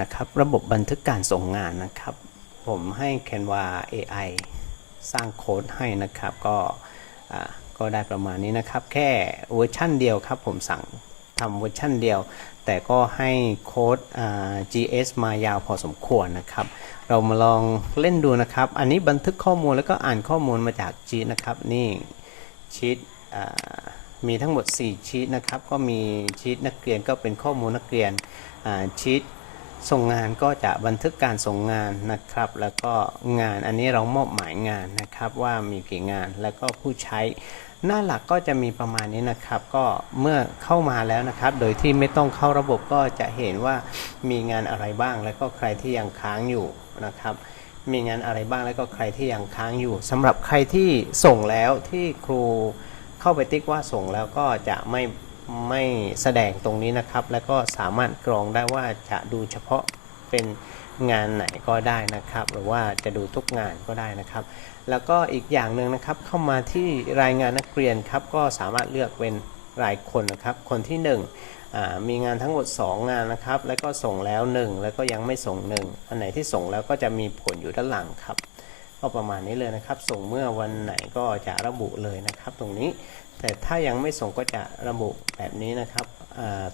นะครับระบบบันทึกการส่งงานนะครับ ผมให้ Canva AI สร้างโค้ดให้นะครับ ก็ก็ได้ประมาณนี้นะครับ แค่เวอร์ชั่นเดียวครับ ผมสั่งทำเวอร์ชั่นเดียว แต่ก็ให้โค้ด GS มายาวพอสมควรนะครับ เรามาลองเล่นดูนะครับ อันนี้บันทึกข้อมูลแล้วก็อ่านข้อมูลมาจากชีตนะครับ นี่ชีตมีทั้งหมด 4 ชีตนะครับ ก็มีชีตนักเรียนก็เป็นข้อมูลนักเรียนชีต ส่งงานก็จะบันทึกการส่งงานนะครับ แล้วก็งานอันนี้เรามอบหมายงานนะครับ ว่ามีกี่งานแล้วก็ผู้ใช้ หน้าหลักก็จะมีประมาณนี้นะครับ ก็เมื่อเข้ามาแล้วนะครับ โดยที่ไม่ต้องเข้าระบบก็จะเห็นว่ามีงานอะไรบ้าง แล้วก็ใครที่ยังค้างอยู่นะครับมีงานอะไรบ้างแล้วก็ใครที่ยังค้างอยู่สำหรับใครที่ส่งแล้วที่ครูเข้าไปติ๊กว่าส่งแล้วก็จะไม่ ไม่แสดงตรงนี้นะครับ แล้วก็สามารถกรองได้ว่าจะดูเฉพาะเป็นงานไหนก็ได้นะครับ หรือว่าจะดูทุกงานก็ได้นะครับ แล้วก็อีกอย่างหนึ่งนะครับเข้ามาที่รายงานนักเรียนครับ ก็สามารถเลือกเป็นรายคนนะครับ คนที่หนึ่งมีงานทั้งหมด 2 งานนะครับ แล้วก็ส่งแล้ว 1 แล้วก็ยังไม่ส่ง 1 อันไหนที่ส่งแล้วก็จะมีผลอยู่ด้านหลังครับ ก็ประมาณนี้เลยนะครับ ส่งเมื่อวันไหนก็จะระบุเลยนะครับ ตรงนี้ แต่ถ้ายังไม่ส่งก็จะระบุแบบนี้นะครับ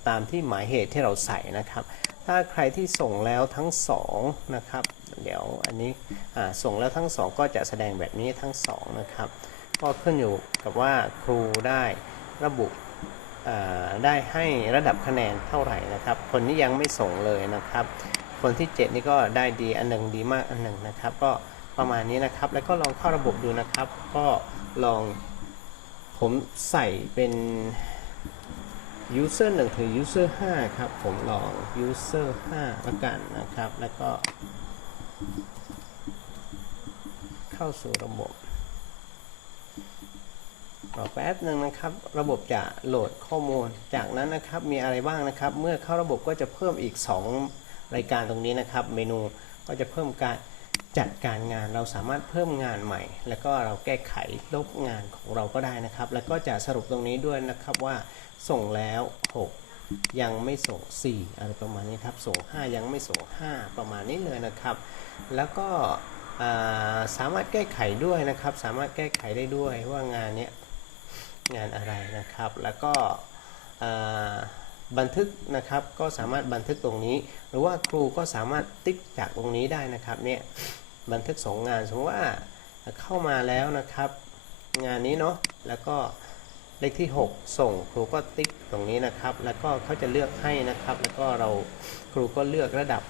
ตามที่หมายเหตุที่เราใส่นะครับ ถ้าใครที่ส่งแล้วทั้ง2นะครับ เดี๋ยวอันนี้ส่งแล้วทั้ง 2 ก็จะแสดงแบบนี้ทั้ง2นะครับก็ขึ้นอยู่กับว่าครูได้ระบุได้ให้ระดับคะแนนเท่าไหร่นะครับ คนที่ยังไม่ส่งเลยนะครับ คนที่ 7 นี่ก็ได้ดีอันหนึ่งดีมากอันหนึ่งนะครับ ก็ ประมาณนี้นะครับ แล้วก็ลองเข้าระบบดูนะครับ ก็ลองผมใส่เป็น user 1 ถึง user 5 ครับ ผมลอง user 5ละกันนะครับ แล้วก็ เข้าสู่ระบบรอแป๊บหนึ่งนะครับ ระบบจะโหลดข้อมูล จากนั้นนะครับ มีอะไรบ้างนะครับ เมื่อเข้าระบบก็จะเพิ่มอีก 2 รายการตรงนี้นะครับ เมนูก็จะเพิ่มการ จัดการงานเราสามารถเพิ่มงานใหม่ แล้วก็เราแก้ไขลบงานของเราก็ได้นะครับ แล้วก็จะสรุปตรงนี้ด้วยนะครับว่า ส่งแล้ว 6 ยังไม่ส่ง 4 อะไรประมาณนี้ครับ ส่ง 5 ยังไม่ส่ง 5 ประมาณนี้เลยนะครับ แล้วก็สามารถแก้ไขด้วยนะครับ สามารถแก้ไขได้ด้วยว่างานเนี้ยงานอะไรนะครับ แล้วก็ บันทึกนะครับ ก็สามารถบันทึกตรงนี้ หรือว่าครูก็สามารถติ๊กจากตรงนี้ได้นะครับเนี่ยบันทึกสองงานสมมติว่าเข้ามาแล้วนะครับ งานนี้เนาะแล้วก็เลขที่ 6 ส่งครูก็ติ๊กตรงนี้นะครับ แล้วก็เขาจะเลือกให้นะครับ แล้วก็เราครูก็เลือกระดับ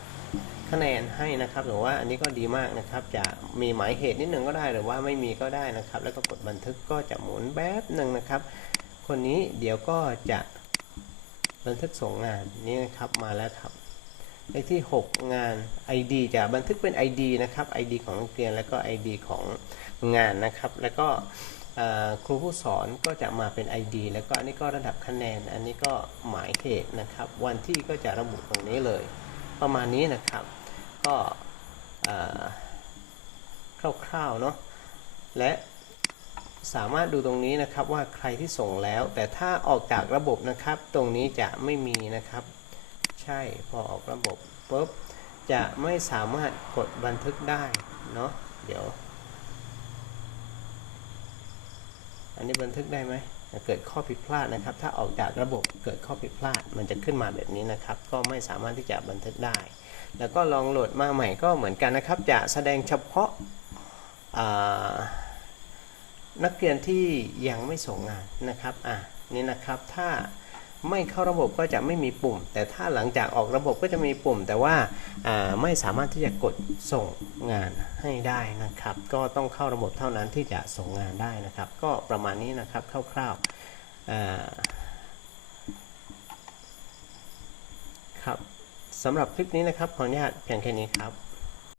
คะแนนให้นะครับ หรือว่าอันนี้ก็ดีมากนะครับ จะมีหมายเหตุนิดหนึ่งก็ได้หรือว่าไม่มีก็ได้นะครับ แล้วก็กดบันทึกก็จะหมุนแป๊บหนึ่งนะครับ คนนี้เดี๋ยวก็จะ บันทึกส่งงานนี่นะครับมาแล้วครับเลขที่ 6 งาน ID จะบันทึกเป็น ID นะครับ ID ของนักเรียนแล้วก็ ID ของงานนะครับ แล้วก็ครูผู้สอนก็จะมาเป็น ID แล้วก็อันนี้ก็ระดับคะแนน อันนี้ก็หมายเหตุนะครับ วันที่ก็จะระบุตรงนี้เลย ประมาณนี้นะครับ ก็คร่าวๆเนาะและ สามารถดูตรงนี้นะครับว่าใครที่ส่งแล้ว แต่ถ้าออกจากระบบนะครับ ตรงนี้จะไม่มีนะครับ ใช่พอออกระบบปุ๊บจะไม่สามารถกดบันทึกได้เนาะเดี๋ยว อันนี้บันทึกได้ไหมเกิดข้อผิดพลาดนะครับ ถ้าออกจากระบบเกิดข้อผิดพลาด มันจะขึ้นมาแบบนี้นะครับ ก็ไม่สามารถที่จะบันทึกได้ แล้วก็ลองโหลดมาใหม่ก็เหมือนกันนะครับ จะแสดงเฉพาะอ่า นักเรียนที่ยังไม่ส่งงานนะครับอะนี่นะครับถ้าไม่เข้าระบบก็จะไม่มีปุ่ม แต่ถ้าหลังจากออกระบบก็จะมีปุ่ม แต่ว่าอ่าไม่สามารถที่จะกดส่งงานให้ได้นะครับ ก็ต้องเข้าระบบเท่านั้นที่จะส่งงานได้นะครับ ก็ประมาณนี้นะครับคร่าวๆอ่าครับสำหรับคลิปนี้นะครับขออนุญาตเพียงแค่นี้ครับ